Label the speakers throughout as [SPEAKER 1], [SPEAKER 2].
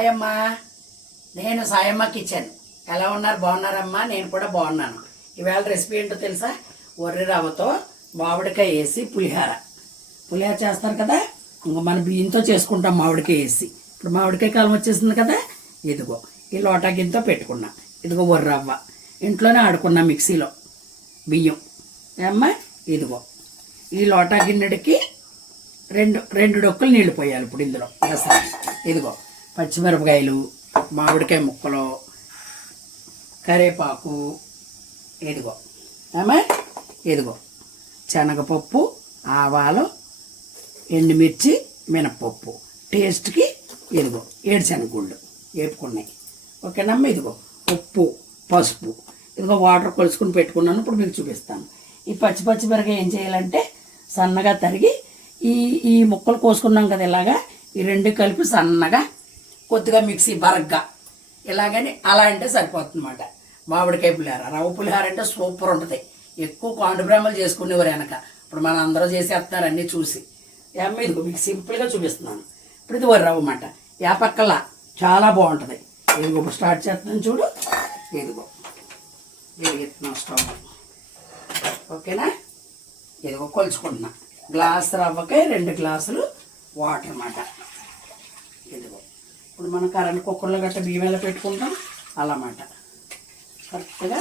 [SPEAKER 1] సాయమ్మ. నేను సాయమ్మ కిచెన్. ఎలా ఉన్నారు? బాగున్నారమ్మా? నేను కూడా బాగున్నాను. ఈవేళ రెసిపీ ఏంటో తెలుసా? ఒర్రి రవ్వతో మామిడికాయ వేసి పులిహార. పులిహార చేస్తారు కదా? ఇంకా మన బియ్యంతో చేసుకుంటాం మామిడికాయ వేసి. ఇప్పుడు మామిడికాయ కాలం వచ్చేసింది కదా? ఇదిగో ఈ లోటా గిన్నెతో పెట్టుకున్నా. ఇదిగో ఒర్రవ్వ రవ్వ. ఇంట్లోనే ఆడుకున్నా మిక్సీలో. బియ్యం. ఏమ్మా? ఇదిగో. ఈ లోటా గిన్నెడికి రెండు రెండు డొక్కులు నీళ్ళు పోయాలి ఇప్పుడు ఇందులో. రసం ఇదిగో. పచ్చిమిరపకాయలు మామిడికాయ ముక్కలు కరేపాకు ఇదిగో. ఏమా? ఇదిగో. శనగపప్పు ఆవాలు ఎండుమిర్చి మినప్పప్పు. టేస్ట్కి ఇదిగో. ఏడు శనగగుళ్ళు వేపుకున్నాయి ఓకేనమ్మ? ఇదిగో. ఉప్పు పసుపు. ఇదిగో వాటర్ కొలుసుకుని పెట్టుకున్నాను. ఇప్పుడు మీకు చూపిస్తాను. ఈ పచ్చి పచ్చి మిరకాయ ఏం చేయాలంటే సన్నగా తరిగి ఈ ఈ ముక్కలు కోసుకున్నాం కదా ఇలాగా ఈ రెండు కలిపి సన్నగా కొద్దిగా మిక్సీ బరగ్గా. ఇలాగని అలా అంటే సరిపోతుందన్నమాట. మామిడికాయ పులిహార. రవ్వ పులిహార అంటే సూపర్ ఉంటుంది. ఎక్కువ కాండు బ్రాహ్మలు చేసుకునేవారు వెనక. ఇప్పుడు మన అందరూ చేసేస్తున్నారు అన్నీ చూసి. అమ్మ ఇదిగో మీకు సింపుల్గా చూపిస్తున్నాను. ఇప్పుడు ఇది వరి రవ్వ అన్నమాట. యా పక్కల చాలా బాగుంటుంది. ఇదిగో స్టార్ట్ చేస్తున్నాను చూడు. ఇదిగో. వెలిగిస్తున్నాం స్టవ్. ఓకేనా? ఇదిగో కొలుచుకుంటున్నా. గ్లాస్ రవ్వకే రెండు గ్లాసులు వాటర్ అన్నమాట. ఇప్పుడు మనం కరెంట్ కుక్కర్లో గట్ట బియ్యం ఎలా పెట్టుకుంటాం. అలా అన్నమాట కరెక్ట్గా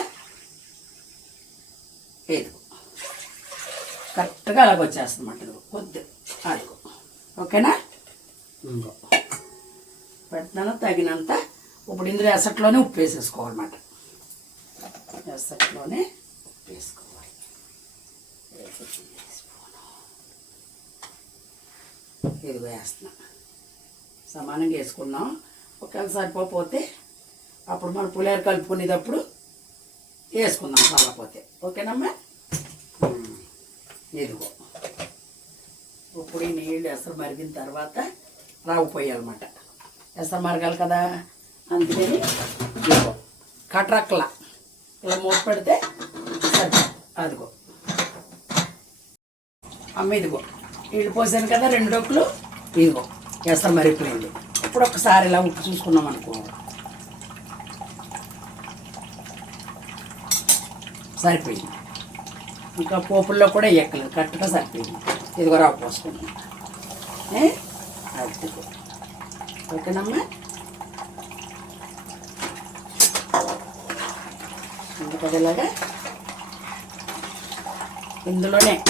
[SPEAKER 1] ఇదిగో కరెక్ట్గా అలాగ వచ్చేస్తుందన్నమాట ఇదిగో. కొద్ది. అదిగో. ఓకేనా? ఇంకో. పెడుతున్నాను తగినంత ఇప్పుడు ఇందులో ఎసట్లోనే ఉప్పు వేసేసుకోవాలన్నమాట. ఎసట్లోనే ఉప్పు వేసుకోవాలి. ఇదిగో వేస్తున్నా. సమానంగా వేసుకున్నాం ఒకవేళ సరిపోతే అప్పుడు మనం పులిహోర కలుపుకునేటప్పుడు వేసుకుందాం చాలపోతే ఓకేనమ్మా? ఇదిగో. ఇప్పుడు ఈ నీళ్ళు ఎసరు మరిగిన తర్వాత రావు పోయాలన్నమాట ఎసరు మరగాలి కదా? అందుకని ఇదిగో కట్రక్కల. ఇలా మూత పెడితే అదిగో. అమ్మ ఇదిగో. నీళ్ళు పోసాను కదా రెండు డొక్కులు? ఇదిగో. ఎసరు మరిగిపోయింది. ఇప్పుడు ఒకసారి ఇలా ఉప్పు చూసుకున్నాం అనుకో. సరిపోయింది. ఇంకా పోపుల్లో కూడా ఎక్కలేదు కరెక్ట్గా సరిపోయింది. ఇదిగో కూడా పోసుకున్నాం ఓకేనమ్మా? ఎందుకంటే ఇలాగా. ఇందులోనే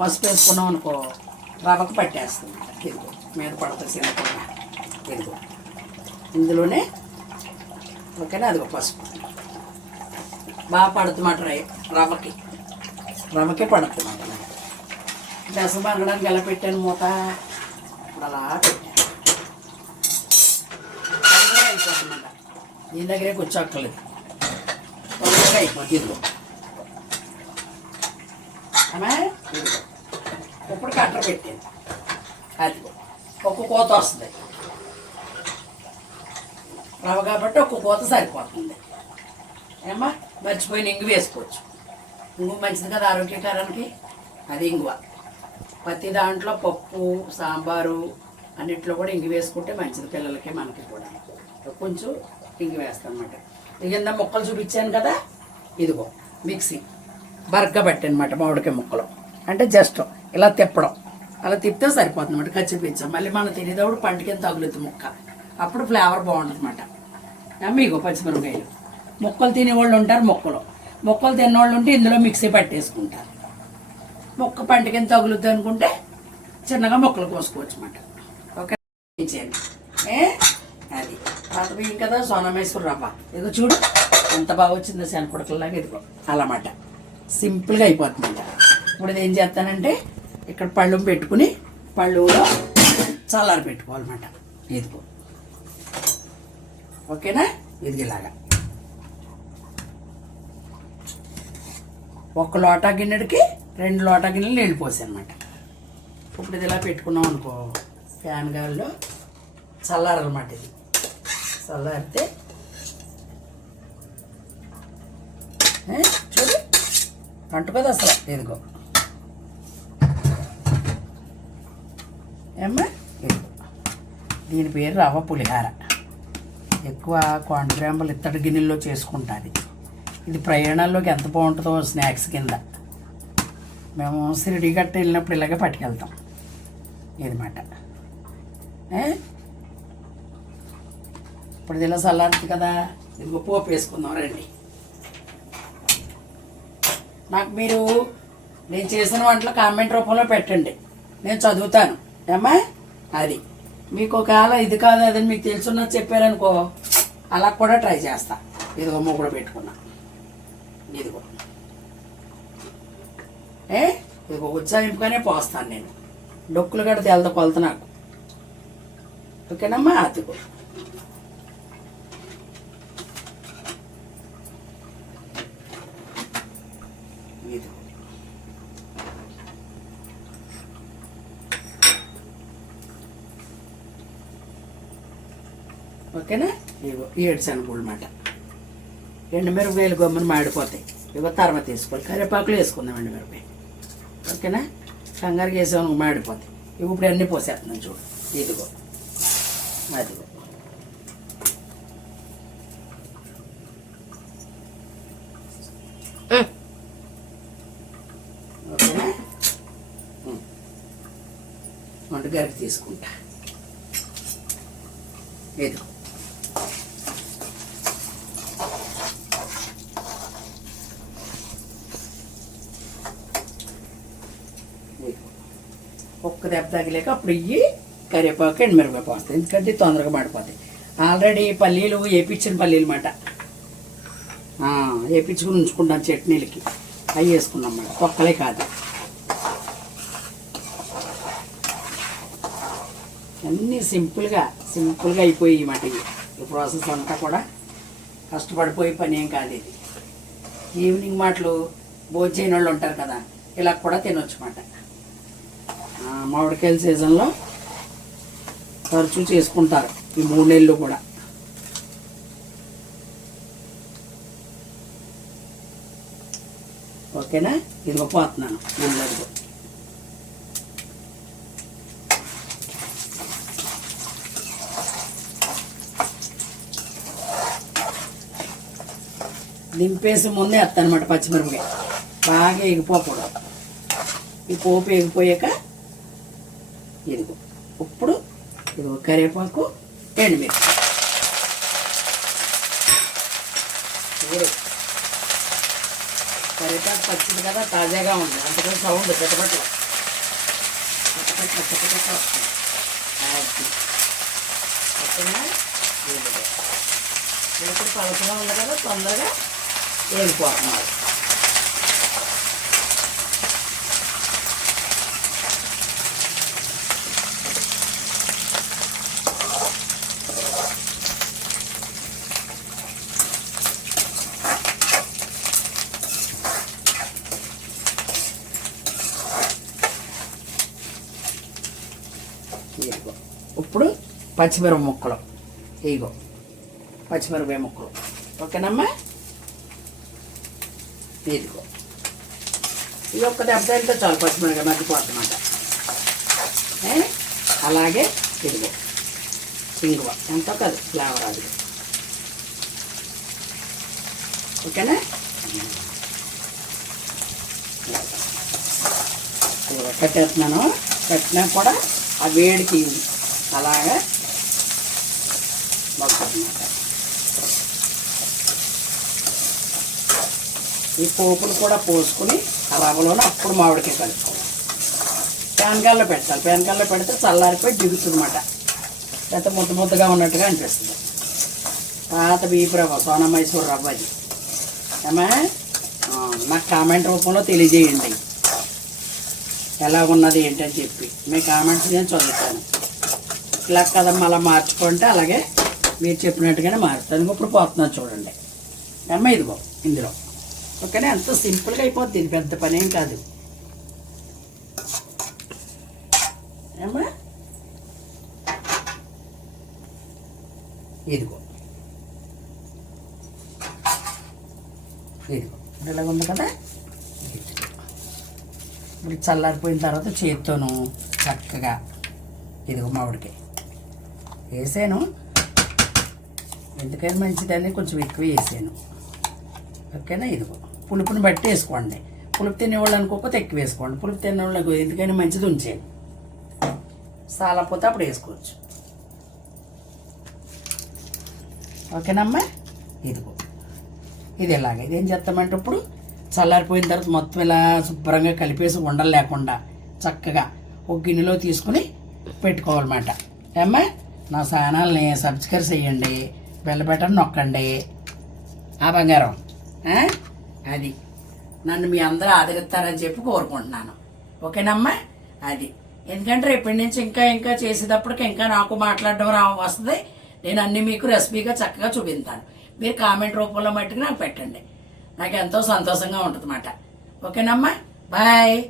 [SPEAKER 1] పసుపు వేసుకున్నాం అనుకో రవ్వకు పట్టేస్తుంది. ఇదిగో. మీద పడుతుంది తినకుండా ఇదిగో. ఇందులోనే ఓకేనా? అదిగో పసుపు. బాగా పడుతున్నమాట రై- రవ్వకి. రవ్వకే పడుతున్నమాట దశ మరగడానికి ఎలా పెట్టాను మూత? అలా పెట్టాను. తొందరగా అయిపోతుందన్నమాట నీ దగ్గరే కూర్చోక్కర్లేదు. తొందరగా అయిపోతుంది ఇదిగో. అమ్మా? ఇప్పుడు కట్టర పెట్టాను. అది ఒక్క కోత వస్తుంది. రవ కాబట్టి ఒక్క కోత సరిపోతుంది. ఏమ్మా? మర్చిపోయిన ఇంగు వేసుకోవచ్చు. ఇంగు మంచిది కదా ఆరోగ్యకరానికి? అది ఇంగువ. ప్రతి దాంట్లో పప్పు సాంబారు అన్నిట్లో కూడా ఇంగు వేసుకుంటే మంచిది పిల్లలకి మనకి కూడా. కొంచెం ఇంగు వేస్తాం అన్నమాట కింద ముక్కలు చూపించాను కదా? ఇదిగో మిక్సీ. బర్గ అనమాట మామిడికాయ ముక్కలు. అంటే జస్ట్ ఇలా తిప్పడం. అలా తిప్పితే సరిపోతుంది అనమాట కచ్చిపించాం మళ్ళీ మనం తినేటప్పుడు ఎంత తగులుతుంది ముక్క. అప్పుడు ఫ్లేవర్ బాగుంటుంది అనమాట మీకు పచ్చిమిరపకాయలు. మొక్కలు తినేవాళ్ళు ఉంటారు మొక్కలు. మొక్కలు తినేవాళ్ళు ఉంటే ఇందులో మిక్సీ పట్టేసుకుంటారు. మొక్క పంటకి ఎంత తగులుద్ది అనుకుంటే చిన్నగా మొక్కలు కోసుకోవచ్చు అనమాట ఓకే? చేయండి. ఏ? అది. పాత బియ్యం కదా సోనమేశ్వర రవ్వ ఇదిగో చూడు ఎంత బాగా వచ్చిందో శనకొడకలాగా ఇదిగో. అలామాట సింపుల్గా అయిపోతుందంట ఇప్పుడు ఇది ఏం చేస్తానంటే ఇక్కడ పళ్ళు పెట్టుకుని పళ్ళులో చల్లారి పెట్టుకోవాలన్నమాట. ఇదిగో. ఓకేనా? ఇది ఇలాగా. ఒక లోటా గిన్నెడికి రెండు లోటా గిన్నెలు నీళ్ళు పోసానమాట ఇప్పుడు ఇది ఇలా పెట్టుకున్నాం అనుకో ఫ్యాన్ గాల్లో చల్లారనమాట ఇది. చల్లారితే చూడు చూడు కదా అసలు ఇదిగో. ఏమ్మా? దీని పేరు రవ్వ పులిహార. ఎక్కువ కాంట్రాంబులు ఇత్తడి గిన్నెల్లో చేసుకుంటుంది. ఇది ప్రయాణాల్లోకి ఎంత బాగుంటుందో స్నాక్స్ కింద. మేము సిరిడి గట్ట వెళ్ళినప్పుడు ఇలాగే పట్టుకెళ్తాం. ఇదిమాట ఇప్పుడు ఇది ఇలా చల్లారుతుంది కదా? ఇదిగో పోపు వేసుకుందాం రండి. నాకు మీరు నేను చేసిన వంటలు కామెంట్ రూపంలో పెట్టండి. నేను చదువుతాను. ఏమా అది. మీకు ఒకవేళ ఇది కాదు అదని మీకు తెలుసున్నా చెప్పారనుకో అలా కూడా ట్రై చేస్తా. ఇదిగో కూడా పెట్టుకున్నా. ఇదిగో. ఏ? ఇదిగో ఉత్సాహింపుగానే పోస్తాను నేను. డొక్కులు కడితే వెళ్తా కొలత నాకు. ఓకేనమ్మా? అదిగో ఇదిగో. ఓకేనా? ఇగో ఏడు శనగలు మాట. ఎండుమిరపకాయలు గమ్మని మాడిపోతాయి. ఇగో తర్వాత వేసుకోవాలి కరివేపాకులు వేసుకుందాం ఎండుమిరపకాయ ఓకేనా? కంగారు వేసాము మాడిపోతాయి. ఇవి ఇప్పుడు అన్నీ పోసేస్తున్నాం చూడు. ఇదిగో. అదిగో. ఓకేనా. వంటగారికి తీసుకుంటా. ఇదిగో. ఒక్క దెబ్బ తగిలేక అప్పుడు ఇవి కరివేపాకు ఎండుమిరపకాయ వస్తాయి ఎందుకంటే తొందరగా మాడిపోతాయి. ఆల్రెడీ పల్లీలు వేపించిన పల్లీలు మాట వేపించుకుని ఉంచుకుంటాను చట్నీలకి. అవి వేసుకున్నాం అన్నమాట తొక్కలే కాదు. అన్నీ సింపుల్గా సింపుల్గా అయిపోయి ఈ మాట ఈ ప్రాసెస్ అంతా కూడా కష్టపడిపోయే పని ఏం కాదు ఇది. ఈవినింగ్ మాటలు భోజనం వాళ్ళు ఉంటారు కదా ఇలా కూడా తినొచ్చు మాట. మామిడికాయల సీజన్లో తరచూ చేసుకుంటారు ఈ మూడు నెలలు కూడా. ఓకేనా? ఇదిగో పోతున్నాను ముందడుగు దింపేసి ముందే వేస్తాను అనమాట పచ్చిమిరపకాయ. బాగా ఎగిపోకూడదు ఈ పోపు ఎగిపోయాక ఇదిగో ఇప్పుడు ఇదిగో కరివేపాకు ఎండుమిర్చి కరివేపాకు పచ్చింది కదా తాజాగా ఉంది. అంతకంటే సౌండ్ పెట్టబట్టలు. పెట్టబట్ల పెట్టబట్ల వస్తుంది. ఇప్పుడు పలసగా ఉంది కదా తొందరగా వెళ్ళిపోతున్నారు ఇదిగో ఇప్పుడు పచ్చిమిరప ముక్కలు. ఇగో పచ్చిమిరపకాయ ముక్కలు. ఓకేనమ్మా? ఇదిగో. ఇది ఒక్క దెబ్బ తగిలితే చాలు పచ్చిమిరపకాయ మర్చిపోతుందన్నమాట అలాగే ఇదిగో. ఇంగువ. ఎంతో కాదు? ఫ్లేవర్ అది. ఓకేనా? కట్టేస్తున్నాను. కట్టినా కూడా ఆ వేడికి అలాగా ఈ పోపులు కూడా పోసుకుని ఆ రవ్వలోనే అప్పుడు మామిడికాయ కలుపుకోవాలి. పేనకాల్లో పెట్టాలి. పేనకాల్లో పెడితే చల్లారిపోయి దిగుతుంది అనమాట లేకపోతే ముద్ద ముద్దగా ఉన్నట్టుగా అనిపిస్తుంది. పాత బీపు రవ్వ సోనా మైసూర్ రవ్వ అది. ఏమా? నాకు కామెంట్ రూపంలో తెలియజేయండి. ఎలా ఉన్నది ఏంటని చెప్పి. మీ కామెంట్స్ నేను చదువుతాను. ఇలా కదమ్మా అలా మార్చుకుంటే అలాగే మీరు చెప్పినట్టుగానే మారుతాను. ఇప్పుడు పోతున్నాను చూడండి. అమ్మ ఇదిగో ఇందులో. ఓకేనా? ఎంత సింపుల్గా అయిపోద్ది. ఇది పెద్ద పని ఏం కాదు. ఏమ్మా ఇదిగో. ఇదిగో. ఇలాగ ఉంది కదా? ఇప్పుడు చల్లారిపోయిన తర్వాత చేత్తోను చక్కగా ఇదిగో మామిడికాయ. వేసాను. ఎందుకైనా మంచిదని కొంచెం ఎక్కువ వేసాను. ఓకేనా? ఇదిగో. పులుపుని బట్టి వేసుకోండి. పులుపు తినేవాళ్ళు అనుకోకపోతే ఎక్కువ వేసుకోండి. పులుపు తినేవాళ్ళు ఎందుకైనా మంచిది ఉంచేయండి. సాలపోతే అప్పుడు వేసుకోవచ్చు. ఓకేనమ్మా? ఇదిగో. ఇది ఇలాగే ఇదేం చేస్తామంటే ఇప్పుడు చల్లారిపోయిన తర్వాత మొత్తం ఇలా శుభ్రంగా కలిపేసి ఉండలు లేకుండా చక్కగా ఒక గిన్నెలో తీసుకుని పెట్టుకోవాలన్నమాట. ఏమ్మా? నా సానాలని సబ్స్క్రైబ్ చేయండి. బెల్ బటన్ నొక్కండి. ఆ బంగారం. అది. నన్ను మీ అందరూ ఆదరిస్తారని చెప్పి కోరుకుంటున్నాను. ఓకేనమ్మా? అది. ఎందుకంటే రేపటి నుంచి ఇంకా ఇంకా చేసేటప్పటికి ఇంకా నాకు మాట్లాడడం రా వస్తుంది. నేను అన్ని మీకు రెసిపీగా చక్కగా చూపిస్తాను. మీరు కామెంట్ రూపంలో మట్టుకు నాకు పెట్టండి. నాకు ఎంతో సంతోషంగా ఉంటుంది అన్నమాట ఓకేనమ్మా? బాయ్.